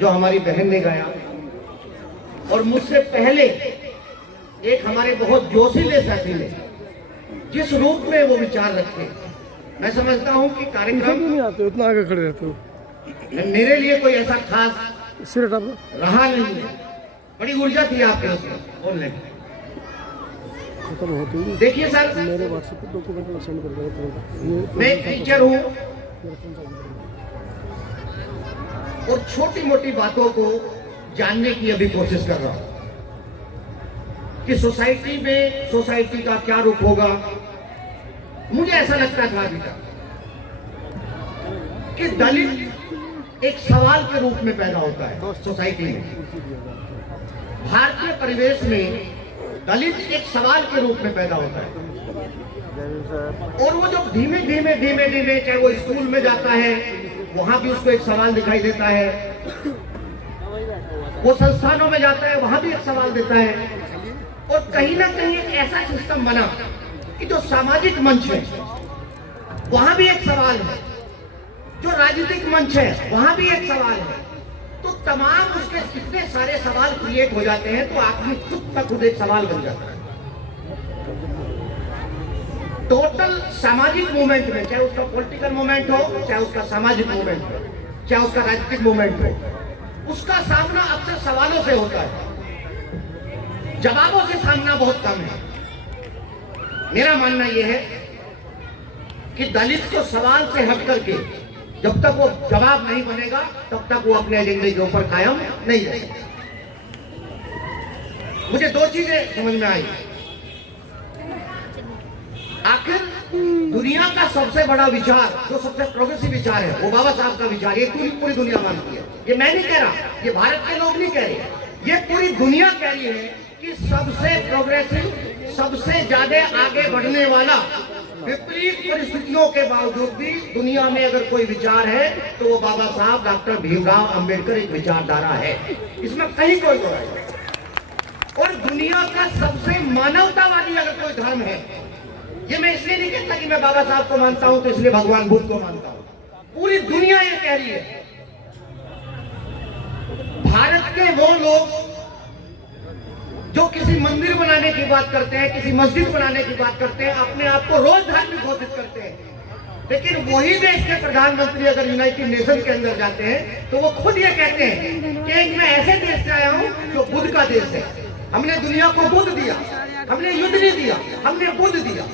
जो हमारी बहन ने गाया, और मुझसे पहले एक हमारे बहुत जोशीले साथी ने जिस रूप में वो विचार रखे, मैं समझता हूँ कि कार्यक्रम नहीं आते, इतना आगे खड़े रहते हो। मेरे लिए कोई ऐसा खास सिर हटा लो। रहा नहीं है। बड़ी ऊर्जा थी आपके उसमें बोलने में। खत्म होती है। देखिए सर, मेरे व्हाट्सएप पे डॉक्यूमेंट सेंड कर देगा। मैं एक टीचर हूँ और छोटी मोटी बातों को जानने की अभी कोशिश कर रहा हूँ कि सोसाइटी में सोसाइटी का क्या रुख होगा। मुझे ऐसा लगता था अभी तक कि दलित एक सवाल के रूप में पैदा होता है सोसाइटी में। भारतीय परिवेश में दलित एक सवाल के रूप में पैदा होता है, और वो जब धीमे धीमे धीमे धीमे चाहे वो स्कूल में जाता है वहां भी उसको एक सवाल दिखाई देता है, वो संस्थानों में जाता है वहां भी एक सवाल देता है, और कहीं ना कहीं एक ऐसा सिस्टम बना कि जो सामाजिक मंच है वहां भी एक सवाल है, जो राजनीतिक मंच है वहां भी एक सवाल है। तो तमाम उसके कितने सारे सवाल क्रिएट हो जाते हैं, तो आदमी खुद का खुद एक सवाल बन जाता है। टोटल सामाजिक मूवमेंट में, चाहे उसका पॉलिटिकल मूवमेंट हो, चाहे उसका सामाजिक मूवमेंट हो, चाहे उसका राजनीतिक मूवमेंट हो, उसका सामना अक्सर सवालों से होता है, जवाबों से सामना बहुत कम है। मेरा मानना यह है कि दलित को सवाल से हट करके जब तक वो जवाब नहीं बनेगा तब तक वो अपने एजेंडे के ऊपर कायम नहीं रहेगा। मुझे दो चीजें समझ में आई। आखिर दुनिया का सबसे बड़ा विचार, जो सबसे प्रोग्रेसिव विचार है, वो बाबा साहब का विचार, ये पूरी दुनिया मानती है। ये मैं नहीं कह रहा, ये भारत के लोग नहीं कह रहे, ये पूरी दुनिया कह रही है कि सबसे प्रोग्रेसिव, सबसे ज्यादा आगे बढ़ने वाला, विपरीत परिस्थितियों के बावजूद भी दुनिया में अगर कोई विचार है तो वो बाबा साहब डॉक्टर भीमराव अंबेडकर एक विचारधारा है, इसमें कहीं कोई दो राय नहीं। और दुनिया का सबसे मानवतावादी अगर कोई धर्म है, ये मैं इसलिए नहीं कहता कि मैं बाबा साहब को मानता हूं तो इसलिए भगवान बुद्ध को मानता हूं, पूरी दुनिया ये कह रही है। भारत के वो लोग जो किसी मंदिर बनाने की बात करते हैं, किसी मस्जिद बनाने की बात करते हैं, अपने आप को रोज धार्मिक घोषित करते हैं, लेकिन वही देश के प्रधानमंत्री अगर यूनाइटेड नेशन के अंदर जाते हैं तो वो खुद ये कहते हैं कि मैं ऐसे देश से आया हूं जो बुद्ध का देश है, हमने दुनिया को बुद्ध दिया, हमने युद्ध नहीं दिया, हमने बुद्ध दिया।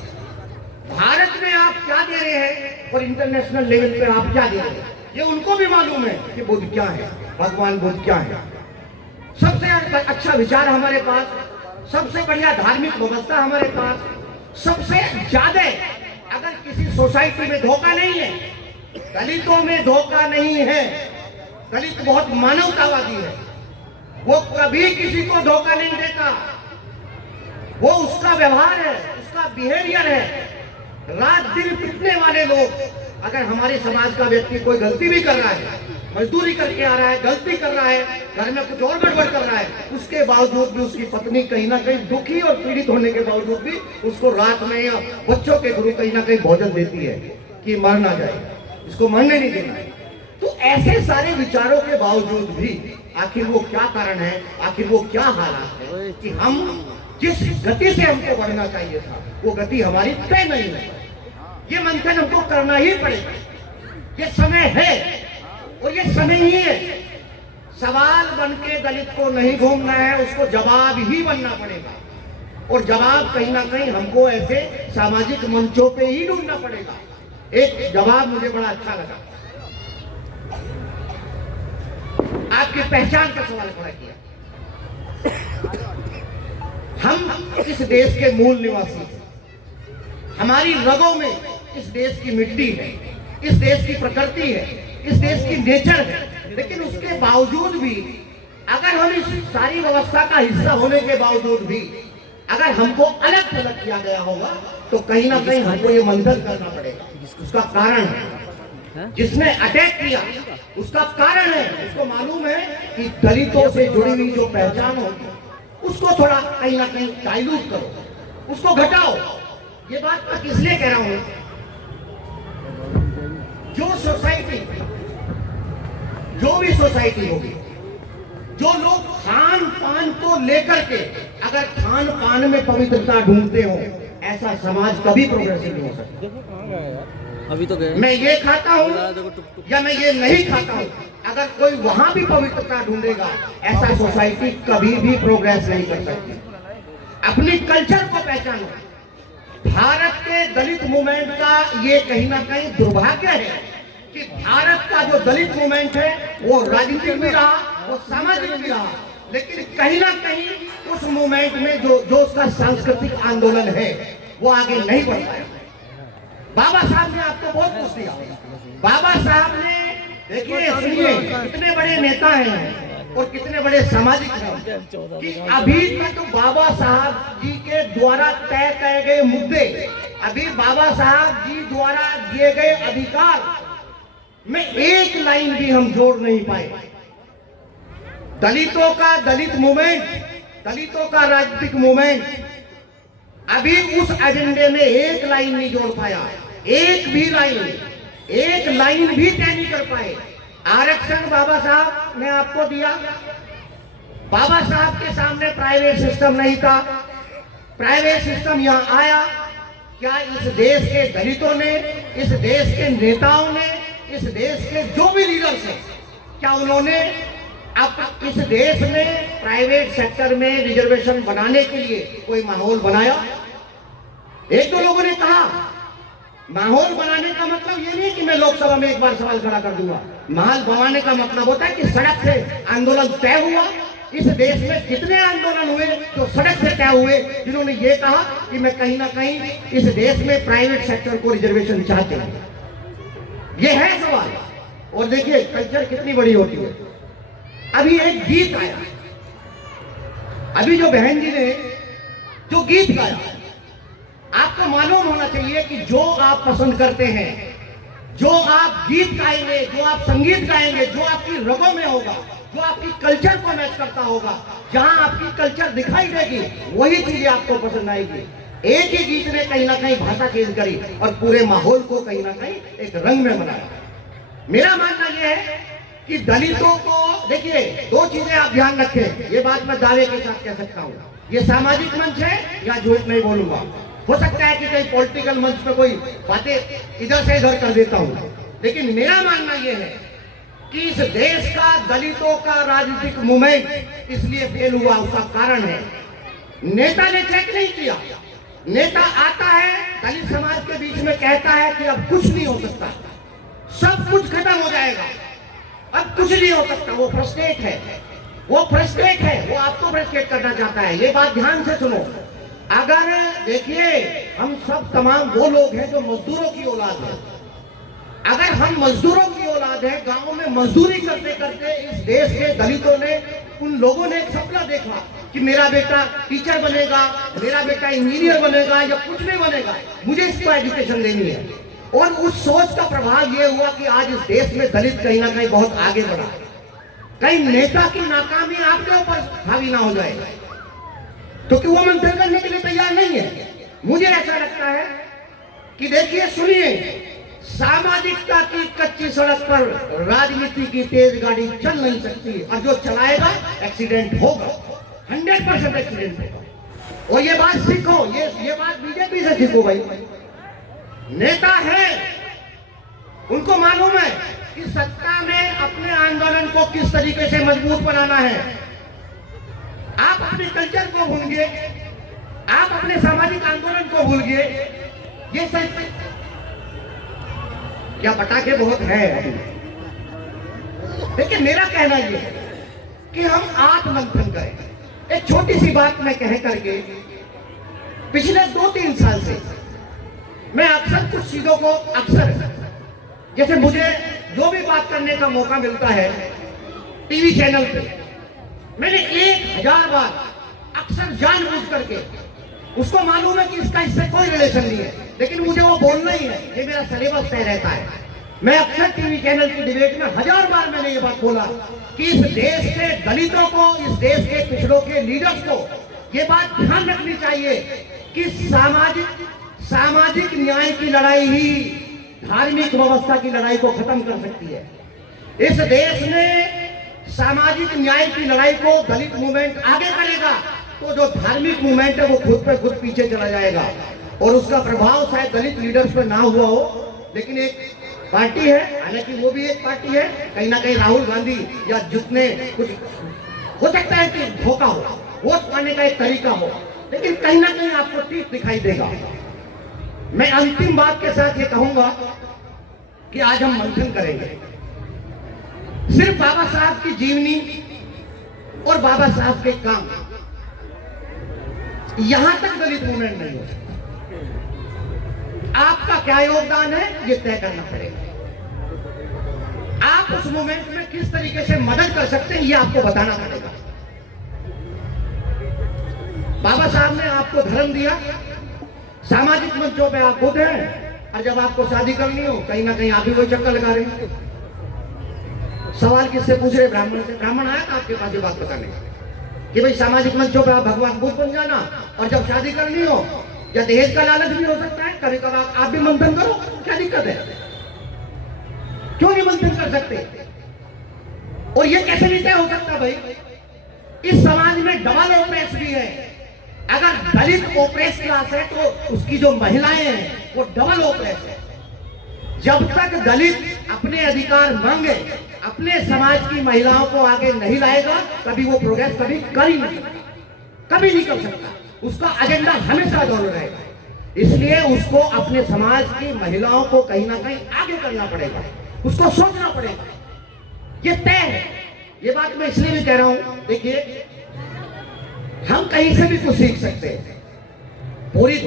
भारत में आप क्या दे रहे हैं और इंटरनेशनल लेवल पे आप क्या दे रहे हैं, ये उनको भी मालूम है कि बुद्ध क्या है, भगवान बुद्ध क्या है। सबसे अच्छा विचार हमारे पास, सबसे बढ़िया धार्मिक व्यवस्था हमारे पास, सबसे ज्यादा अगर किसी सोसाइटी में धोखा नहीं है, दलितों में धोखा नहीं है। दलित बहुत मानवतावादी है, वो कभी किसी को धोखा नहीं देता, वो उसका व्यवहार है, उसका बिहेवियर है। रात दिन पिटने वाले लोग, अगर हमारे समाज का व्यक्ति कोई गलती भी कर रहा है, मजदूरी करके आ रहा है, गलती कर रहा है, घर में कुछ और गड़बड़ कर रहा है, उसके बावजूद भी उसकी पत्नी कहीं ना कहीं दुखी और पीड़ित होने के बावजूद भी उसको रात में या बच्चों के गुरु कहीं ना कहीं भोजन देती है कि मर ना जाए, इसको मरने नहीं देना है। तो ऐसे सारे विचारों के बावजूद भी आखिर वो क्या कारण है, आखिर वो क्या हालात है कि हम जिस गति से हमको बढ़ना चाहिए था वो गति हमारी तय नहीं है। ये मंथन हमको करना ही पड़ेगा, ये समय है और ये समय ही है। सवाल बन के दलित को नहीं घूमना है, उसको जवाब ही बनना पड़ेगा, और जवाब कहीं ना कहीं हमको ऐसे सामाजिक मंचों पे ही ढूंढना पड़ेगा। एक जवाब मुझे बड़ा अच्छा लगा, आपकी पहचान का सवाल खड़ा किया। हम इस देश के मूल निवासी हैं, हमारी रगों में इस देश की मिट्टी है, इस देश की प्रकृति है, इस देश की नेचर है, लेकिन उसके बावजूद भी अगर हम इस सारी व्यवस्था का हिस्सा होने के बावजूद भी अगर हमको अलग थलग किया गया होगा तो कहीं ना कहीं हमको ये मंथन करना पड़ेगा। उसका कारण है, जिसने अटैक किया उसका कारण है, उसको मालूम है कि दलितों से जुड़ी हुई जो पहचान होगी उसको थोड़ा कहीं ना कहीं डाइल्यूट करो, उसको घटाओ। ये बात मैं किस लिए कह रहा हूं, जो सोसाइटी, जो भी सोसाइटी होगी जो लोग खान पान को लेकर के अगर खान पान में पवित्रता ढूंढते हो, ऐसा समाज कभी प्रोग्रेसिव नहीं हो सकता। अभी तो गए मैं ये खाता हूँ या मैं ये नहीं खाता हूँ, अगर कोई वहां भी पवित्रता ढूंढेगा, ऐसा सोसाइटी कभी भी प्रोग्रेस नहीं कर सकती। अपनी कल्चर को पहचानो। भारत के दलित मूवमेंट का ये कहीं ना कहीं दुर्भाग्य है कि भारत का जो दलित मूवमेंट है वो राजनीतिक भी रहा, वो सामाजिक भी रहा, लेकिन कहीं ना कहीं उस मूवमेंट में जो उसका सांस्कृतिक आंदोलन है वो आगे नहीं बढ़ पाया। बाबा साहब ने आपको बहुत कुछ दिया। बाबा साहब ने, देखिए सुनिए, कितने बड़े नेता हैं और कितने बड़े सामाजिक हैं कि अभी तक बाबा साहब जी के द्वारा तय किए गए मुद्दे, अभी बाबा साहब जी द्वारा दिए गए अधिकार में एक लाइन भी हम जोड़ नहीं पाए। दलितों का दलित मूवमेंट, दलितों का राजनीतिक मूवमेंट अभी उस एजेंडे में एक लाइन नहीं जोड़ पाया। एक लाइन भी तय नहीं कर पाए। आरक्षण बाबा साहब ने आपको दिया, बाबा साहब के सामने प्राइवेट सिस्टम नहीं था, प्राइवेट सिस्टम यहां आया। क्या इस देश के दलितों ने, इस देश के नेताओं ने, इस देश के जो भी लीडर्स हैं, क्या उन्होंने अब इस देश में प्राइवेट सेक्टर में रिजर्वेशन बनाने के लिए कोई माहौल बनाया? एक दो लोगों ने कहा माहौल बनाने का मतलब ये नहीं कि मैं लोकसभा में एक बार सवाल खड़ा कर दूंगा। माहौल बनाने का मतलब होता है कि सड़क से आंदोलन तय हुआ। इस देश में कितने आंदोलन हुए जो सड़क से तय हुए, जिन्होंने ये कहा कि मैं कहीं ना कहीं इस देश में प्राइवेट सेक्टर को रिजर्वेशन चाहते हैं। ये है सवाल। और देखिए कल्चर कितनी बड़ी होती है। अभी एक गीत आया, अभी जो बहन जी ने जो गीत गाया, आपको मालूम होना चाहिए कि जो आप पसंद करते हैं, जो आप गीत गाएंगे, जो आप संगीत गाएंगे, जो आपकी रगों में होगा, जो आपकी कल्चर को मैच करता होगा, जहां आपकी कल्चर दिखाई देगी, वही चीजें आपको पसंद आएगी। एक ही गीत ने कहीं ना कहीं भाषा चेंज करी और पूरे माहौल को कहीं ना कहीं एक रंग में बनाया। मेरा मानना यह है कि दलितों को, देखिए दो चीजें आप ध्यान रखें, ये बात मैं दावे के साथ कह सकता हूं, ये सामाजिक मंच है या झूठ नहीं बोलूंगा। हो सकता है कि कहीं पॉलिटिकल मंच पे कोई बातें इधर से इधर कर देता हूं, लेकिन मेरा मानना यह है कि इस देश का दलितों का राजनीतिक मूवमेंट इसलिए फेल हुआ, उसका कारण है नेता ने चेक नहीं किया। नेता आता है, दलित समाज के बीच में कहता है कि अब कुछ नहीं हो सकता, सब कुछ खत्म हो जाएगा, अब कुछ नहीं हो सकता। वो फ्रस्ट्रेट है, वो फ्रस्ट्रेट है, वो आपको फ्रस्ट्रेट करना चाहता है। ये बात ध्यान से सुनो। अगर देखिए, हम सब तमाम वो लोग हैं जो मजदूरों की औलाद है। अगर हम मजदूरों की औलाद है, गांव में मजदूरी करते करते इस देश के दलितों ने, उन लोगों ने एक सपना देखा कि मेरा बेटा टीचर बनेगा, मेरा बेटा इंजीनियर बनेगा या कुछ नहीं बनेगा, मुझे इसको एजुकेशन देनी है। और उस सोच का प्रभाव यह हुआ कि आज इस देश में दलित कहीं ना कहीं बहुत आगे बढ़ा। कहीं नेता की नाकामी आपके ऊपर हावी ना हो जाए, क्योंकि वो मंथन करने के लिए तैयार नहीं है। मुझे ऐसा लगता है कि देखिए, सुनिए, सामाजिकता की कच्ची सड़क पर राजनीति की तेज गाड़ी चल नहीं सकती, और जो चलाएगा एक्सीडेंट होगा, 100% एक्सीडेंट होगा। और ये बात सीखो, ये बात बीजेपी से सीखो भाई। नेता है, उनको मालूम है कि सत्ता में अपने आंदोलन को किस तरीके से मजबूत बनाना है। आप अपने कल्चर को भूल गए, आप अपने सामाजिक आंदोलन को भूल गए। ये सच क्या पटाखे बहुत है अभी। देखिए, मेरा कहना यह है कि हम आत्ममंथन करें। एक छोटी सी बात मैं कह करके, पिछले 2-3 साल से मैं अक्सर कुछ चीजों को, अक्सर जैसे मुझे जो भी बात करने का मौका मिलता है टीवी चैनल पे, मैंने 1000 बार अक्सर जानबूझ करके, उसको मालूम है कि इसका इससे कोई रिलेशन नहीं है, लेकिन मुझे वो बोलना ही है, ये मेरा सिलेबस तय रहता है। मैं अक्सर टीवी चैनल की डिबेट में 1000 बार मैंने ये बात बोला कि इस देश के दलितों को, इस देश के पिछड़ों के लीडर्स को ये बात ध्यान रखनी चाहिए कि सामाजिक न्याय की लड़ाई ही धार्मिक व्यवस्था की लड़ाई को खत्म कर सकती है। इस देश में सामाजिक न्याय की लड़ाई को दलित मूवमेंट आगे करेगा तो जो धार्मिक मूवमेंट है वो खुद पे खुद पीछे चला जाएगा। और उसका प्रभाव शायद दलित लीडर्स पे ना हुआ हो, लेकिन एक पार्टी है, हालांकि वो भी एक पार्टी है, कहीं ना कहीं राहुल गांधी या जितने कुछ हो सकता है कि धोखा हो, वोट पाने का एक तरीका हो, लेकिन कहीं ना कहीं आपको ठीक दिखाई देगा। मैं अंतिम बात के साथ ये कहूंगा कि आज हम मंथन करेंगे। सिर्फ बाबा साहब की जीवनी और बाबा साहब के काम, यहां तक दलित मूवमेंट नहीं हो सकता। आपका क्या योगदान है ये तय करना पड़ेगा। आप उस मूवमेंट में किस तरीके से मदद कर सकते हैं ये आपको बताना पड़ेगा। बाबा साहब ने आपको धर्म दिया, सामाजिक मंचों पे आप खुद हैं, और जब आपको शादी करनी हो कहीं ना कहीं आप ही वही चक्कर लगा रहे हैं। सवाल किससे पूछ रहे? ब्राह्मण से। ब्राह्मण आया था आपके पास ये बात बताने कि भाई सामाजिक मंचों पे आप भगवान बुद्ध बन जाना, और जब शादी करनी हो या दहेज का लालच भी हो सकता है, कभी कभार आप भी मंथन करो, क्या दिक्कत है? क्यों नहीं मंथन कर सकते? और ये कैसे नहीं तय हो सकता भाई? इस समाज में डबल ओप्रेस भी है। अगर दलित ओप्रेस क्लास है तो उसकी जो महिलाएं हैं वो डबल ओप्रेस है। जब तक दलित अपने अधिकार मांगे, अपने समाज की महिलाओं को आगे नहीं लाएगा, कभी वो प्रोग्रेस कभी कर ही नहीं, कभी नहीं कर सकता। उसका एजेंडा हमेशा डाउन रहेगा। इसलिए उसको अपने समाज की महिलाओं को कहीं ना कहीं आगे करना पड़ेगा, उसको सोचना पड़ेगा। ये तय है। ये बात मैं इसलिए भी कह रहा हूं, देखिए हम कहीं से भी कुछ सीख सकते हैं। पूरी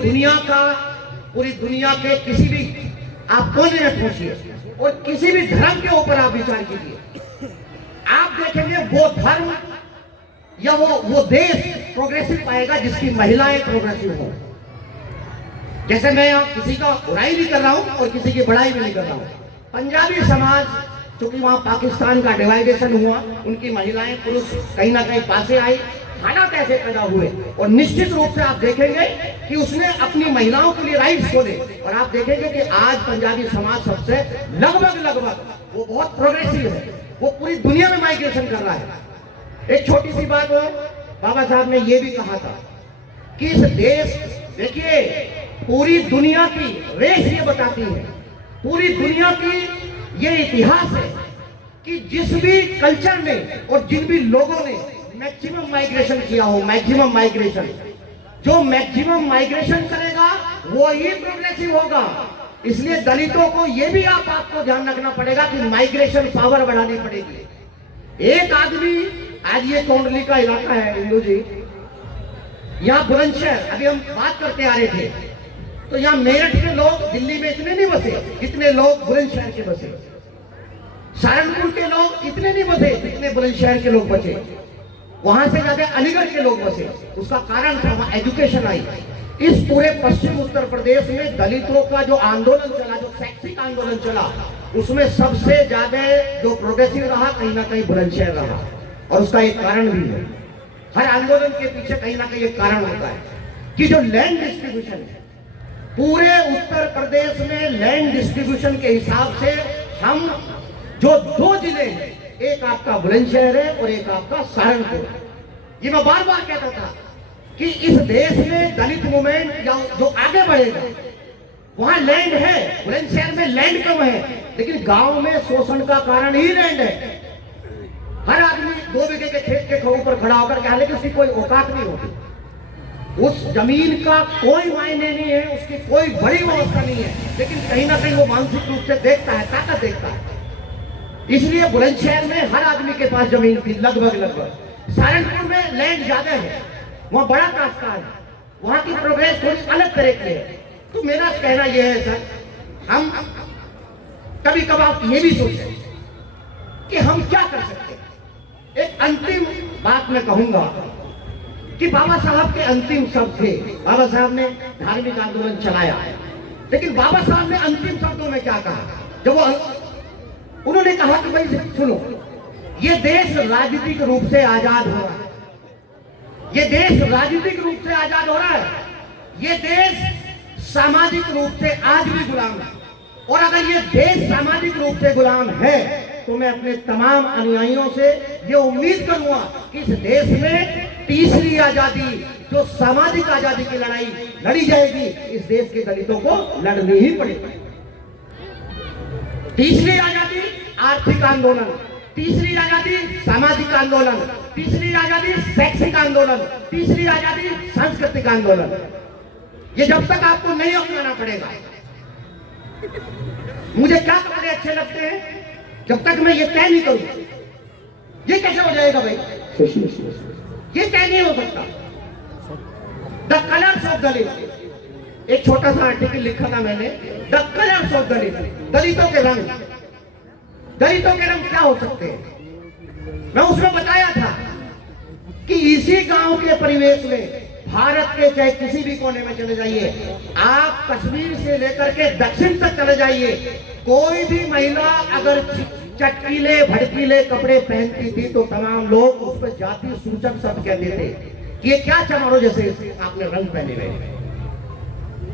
दुनिया के किसी भी आप कोने में पहुंचिए और किसी भी धर्म के ऊपर आप विचार कीजिए, आप देखेंगे वो धर्म या वो देश प्रोग्रेसिव पाएगा जिसकी महिलाएं प्रोग्रेसिव हो। जैसे मैं किसी का बुराई नहीं कर रहा हूं और किसी की बड़ाई भी नहीं कर रहा हूं। पंजाबी समाज, क्योंकि वहां पाकिस्तान का डिवाइडेशन हुआ, उनकी महिलाएं पुरुष कहीं ना कहीं पासे आई, हालात ऐसे पैदा हुए, और निश्चित रूप से आप देखेंगे कि उसने अपनी महिलाओं के लिए राइट्स खोले। और आप देखेंगे कि आज पंजाबी समाज सबसे लगभग वो बहुत प्रोग्रेसिव है, वो पूरी दुनिया में माइग्रेशन कर रहा है। एक छोटी सी बात और, बाबा साहब ने ये भी कहा था कि इस देश, देखिए पूरी दुनिया की रेस ये बताती है, पूरी दुनिया की ये इतिहास है कि जिस भी कल्चर ने और जिन भी लोगों ने मैक्सिमम माइग्रेशन किया हो, मैक्सिमम माइग्रेशन, जो मैक्सिमम माइग्रेशन करेगा वो ही प्रोग्रेसिव होगा। इसलिए दलितों को ये भी आपको ध्यान रखना पड़ेगा कि माइग्रेशन पावर बढ़ानी पड़ेगी। एक आदमी, आज ये कोंडली का इलाका है इंदू जी, यहाँ बुलंदशहर, अभी हम बात करते आ रहे थे, तो यहाँ मेरठ के लोग दिल्ली में इतने नहीं बसे जितने लोग बुलंदशहर के बसे, सहारनपुर के लोग इतने नहीं बसे जितने बुलंदशहर के लोग बचे, वहां से ज्यादा अलीगढ़ के लोग बसे। उसका कारण था वहां एजुकेशन आई। इस पूरे पश्चिम उत्तर प्रदेश में दलितों का जो आंदोलन चला, जो शैक्षिक आंदोलन चला, उसमें सबसे ज्यादा जो प्रोग्रेसिव रहा कहीं ना कहीं बुलंदशहर रहा। और उसका एक कारण भी है, हर आंदोलन के पीछे कहीं ना कहीं एक कारण होता है कि जो लैंड डिस्ट्रीब्यूशन है, पूरे उत्तर प्रदेश में लैंड डिस्ट्रीब्यूशन के हिसाब से हम जो दो जिले हैं, एक आपका बुलंदशहर है और एक आपका सहारनपुर। ये मैं बार बार कहता था कि इस देश में दलित मूवमेंट या जो आगे बढ़ेगा, वहां लैंड है, बुलंदशहर में लैंड कम है, लेकिन गांव में शोषण का कारण ही लैंड है। हर आदमी 2 बीघे के खेत के ऊपर खड़ा होकर कह ले कि उसकी कोई औकात नहीं होती, उस जमीन का कोई मायने नहीं है, उसकी कोई बड़ी व्यवस्था नहीं है, लेकिन कहीं ना कहीं वो मानसिक रूप से देखता है, ताकत देखता है। इसलिए बुलंदशहर में हर आदमी के पास जमीन थी, लगभग। सहारनपुर में लैंड ज्यादा है, वहां बड़ा काश्तकार है, वहां की प्रोग्रेस थोड़ी अलग तरह की है। तो मेरा कहना यह है सर, हम कभी कभार ये भी सोचें कि हम क्या कर सकते हैं। एक अंतिम बात मैं कहूंगा कि बाबा साहब के अंतिम शब्द थे, बाबा साहब ने धार्मिक आंदोलन चलाया, लेकिन बाबा साहब ने अंतिम शब्दों में क्या कहा? जब उन्होंने कहा कि भाई सुनो, ये देश राजनीतिक रूप से आजाद हो रहा है, ये देश राजनीतिक रूप से आजाद हो रहा है, ये देश सामाजिक रूप से आज भी गुलाम है, और अगर ये देश सामाजिक रूप से गुलाम है तो मैं अपने तमाम अनुयायियों से ये उम्मीद करूंगा कि इस देश में तीसरी आजादी, जो सामाजिक आजादी की लड़ाई लड़ी जाएगी, इस देश के दलितों को लड़नी ही पड़ेगी। तीसरी आजादी आर्थिक आंदोलन, तीसरी आजादी सामाजिक आंदोलन, तीसरी आजादी शैक्षिक आंदोलन, तीसरी आजादी सांस्कृतिक आंदोलन। ये जब तक आपको नहीं अपनाना पड़ेगा, मुझे क्या कपड़े अच्छे लगते हैं, जब तक मैं ये तय नहीं करूं, ये कैसे हो जाएगा भाई? ये तय नहीं हो सकता। द कलर्स ऑफ दलित, एक छोटा सा आर्टिकल लिखा था मैंने, द कलर्स ऑफ दलित, दलितों के रंग। दलितों के रंग क्या हो सकते हैं? मैं उसमें बताया था कि इसी गांव के परिवेश में, भारत के चाहे किसी भी कोने में चले जाइए, आप कश्मीर से लेकर के दक्षिण तक चले जाइए, कोई भी महिला अगर चटकीले भड़कीले कपड़े पहनती थी तो तमाम लोग उस पर जाति सूचक शब्द कहते थे कि ये क्या चमारो जैसे आपने रंग पहने हुए।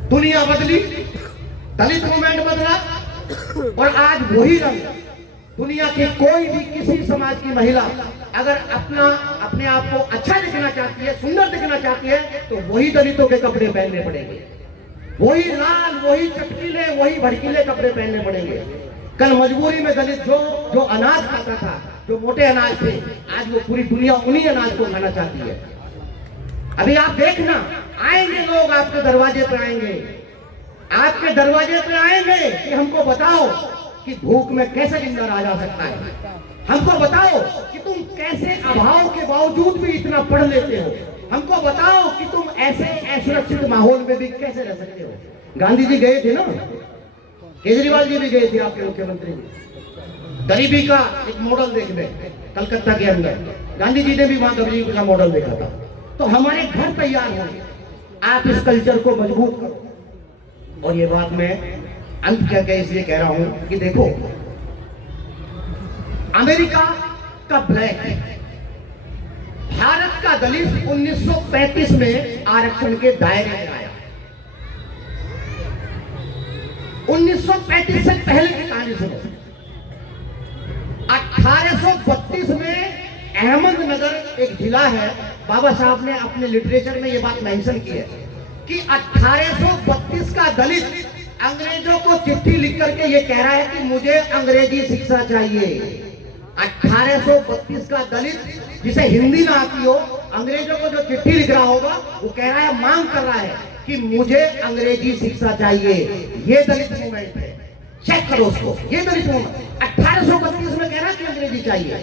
दुनिया बदली, दलित मूवमेंट बदला, और आज वही रंग दुनिया की कोई भी किसी समाज की महिला अगर अपने आप को अच्छा दिखना चाहती है, सुंदर दिखना चाहती है, तो वही दलितों के कपड़े पहनने पड़ेंगे, वही लाल, वही चटकीले, वही भड़कीले कपड़े पहनने पड़ेंगे। कल मजबूरी में दलित जो अनाज खाता था, जो मोटे अनाज थे, आज वो पूरी दुनिया उन्हीं अनाज को खाना चाहती है। अभी आप देखना, आएंगे लोग आपके दरवाजे पे आएंगे, आपके दरवाजे पे आएंगे कि हमको बताओ कि भूख में कैसे जिंदा रहा जा सकता है, हमको बताओ कि तुम कैसे अभाव के बावजूद भी इतना पढ़ लेते हो, हमको बताओ कि तुम ऐसे असुरक्षित माहौल में भी कैसे रह सकते हो। गांधी जी गए थे ना, केजरीवाल जी भी गए थे, आपके मुख्यमंत्री जी, गरीबी का एक मॉडल देखने कलकत्ता के अंदर। गांधी जी ने भी वहां गरीबी का मॉडल देखा था। तो हमारे घर तैयार होंगे, आप इस कल्चर को मजबूत करो। और ये बात मैं अंत क्या क्या इसलिए कह रहा हूं कि देखो, अमेरिका का ब्लैक, भारत का दलित 1935 में आरक्षण के दायरे में आया। 1935 से पहले की कहानी सुनो। 1832 में अहमदनगर एक जिला है, बाबा साहब ने अपने लिटरेचर में यह बात मेंशन की है कि 1832 का दलित अंग्रेजों को चिट्ठी लिख करके ये कह रहा है कि मुझे अंग्रेजी शिक्षा चाहिए। 1832 का दलित, जिसे हिंदी ना आती हो, अंग्रेजों को जो चिट्ठी लिख रहा होगा, वो कह रहा है, मांग कर रहा है कि मुझे अंग्रेजी शिक्षा चाहिए। ये दलित मूवमेंट है, चेक करो उसको, ये दलित मूवमेंट 1832 में कह रहा है कि अंग्रेजी चाहिए।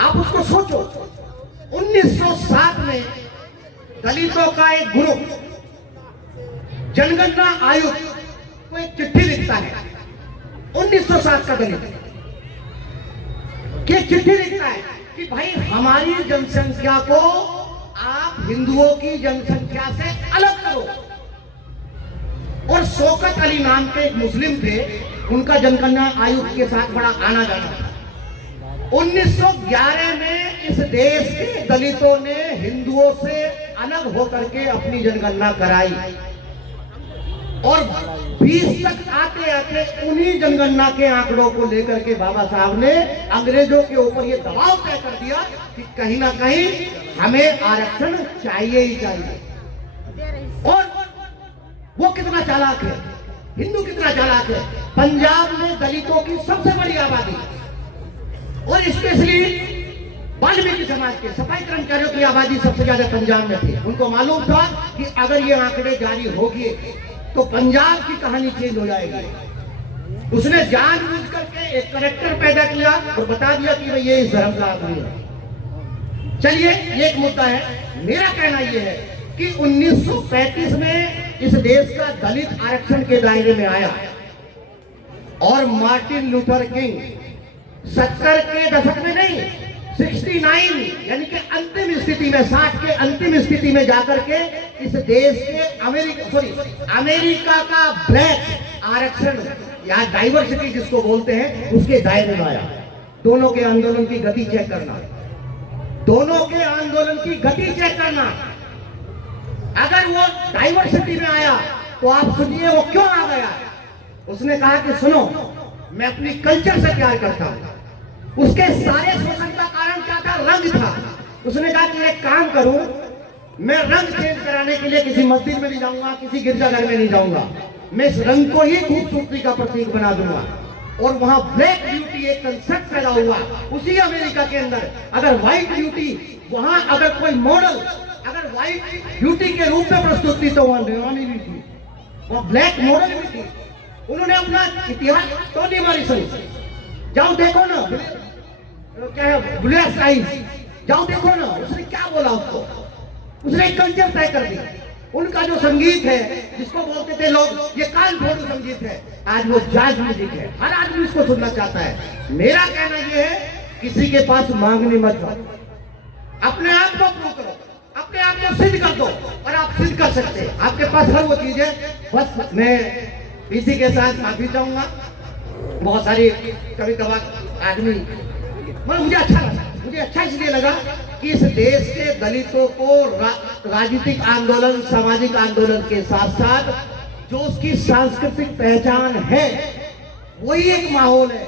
आप उसको सोचो, 1907 में दलितों का एक ग्रुप जनगणना आयुक्त को एक चिट्ठी लिखता है, 1907 का दलित ये चिट्ठी लिखता है कि भाई हमारी जनसंख्या को आप हिंदुओं की जनसंख्या से अलग करो। और शौकत अली नाम के एक मुस्लिम थे, उनका जनगणना आयुक्त के साथ बड़ा आना जाना था। 1911 में इस देश के दलितों ने हिंदुओं से अलग होकर के अपनी जनगणना कराई, और 20 तक आते आते उन्हीं जनगणना के आंकड़ों को लेकर के बाबा साहब ने अंग्रेजों के ऊपर ये दबाव तय कर दिया कि कहीं ना कहीं हमें आरक्षण चाहिए ही चाहिए। और वो कितना चालाक है, हिंदू कितना चालाक है। पंजाब में दलितों की सबसे बड़ी आबादी, और स्पेशली वाल्मीकि समाज के सफाई कर्मचारियों की आबादी सबसे ज्यादा पंजाब में थी। उनको मालूम था कि अगर ये आंकड़े जारी होगी तो पंजाब की कहानी चेंज हो जाएगी। उसने जानबूझ करके एक कलेक्टर पैदा किया और बता दिया कि भाई ये इस धर्म का आदमी है। चलिए, ये एक मुद्दा है। मेरा कहना यह है कि 1935 में इस देश का दलित आरक्षण के दायरे में आया, और मार्टिन लूथर किंग 70 के दशक में नहीं, 69 यानी कि अंतिम स्थिति में, 60 के अंतिम स्थिति में जाकर के इस देश के अमेरिका का ब्लैक आरक्षण या डाइवर्सिटी जिसको बोलते हैं, उसके दायरे में आया। दोनों के आंदोलन की गति चेक करना, दोनों के आंदोलन की गति चेक करना। अगर वो डाइवर्सिटी में आया तो आप सुनिए वो क्यों आ गया। उसने कहा कि सुनो, मैं अपनी कल्चर से प्यार करता हूं। उसके सारे शोषण का कारण क्या था? रंग था। उसने कहा कि एक काम करूं, मैं रंग चेंज कराने के लिए किसी मस्जिद में नहीं जाऊंगा, किसी गिरजाघर में नहीं जाऊंगा, मैं इस रंग को ही खूबसूरती का प्रतीक बना दूंगा। और वहां ब्लैक ब्यूटी एक कंसेप्ट पैदा हुआ उसी अमेरिका के अंदर। अगर व्हाइट ब्यूटी वहां, अगर कोई मॉडल अगर व्हाइट ब्यूटी के रूप में प्रस्तुत थी तो वहां दीवानी भी थी, वहां ब्लैक मॉडल भी थी। उन्होंने अपना इतिहास, टोनी मॉरिसन, जाओ देखो ना, क्या है, ब्लैक आइज, जाओ देखो ना, उसने क्या बोला उसको, उसने एक कल्चर तय कर दिया। उनका जो संगीत है, जिसको बोलते थे लोग ये कान फोड़ू संगीत है, आज वो जाज म्यूजिक है, हर आदमी इसको सुनना चाहता है। मेरा कहना ये है, किसी के पास मांगनी मत जाओ, अपने आप को प्रूव करो, अपने आप को सिद्ध कर दो, और आप सिद्ध कर सकते हैं। आपके पास हर वो चीज है। बस मैं इसी के साथ माफी चाहूंगा। बहुत सारी कभी कभार आदमी, मगर मुझे अच्छा इसलिए लगा कि इस देश के दलितों को राजनीतिक आंदोलन, सामाजिक आंदोलन के साथ साथ जो उसकी सांस्कृतिक पहचान है, वही एक माहौल है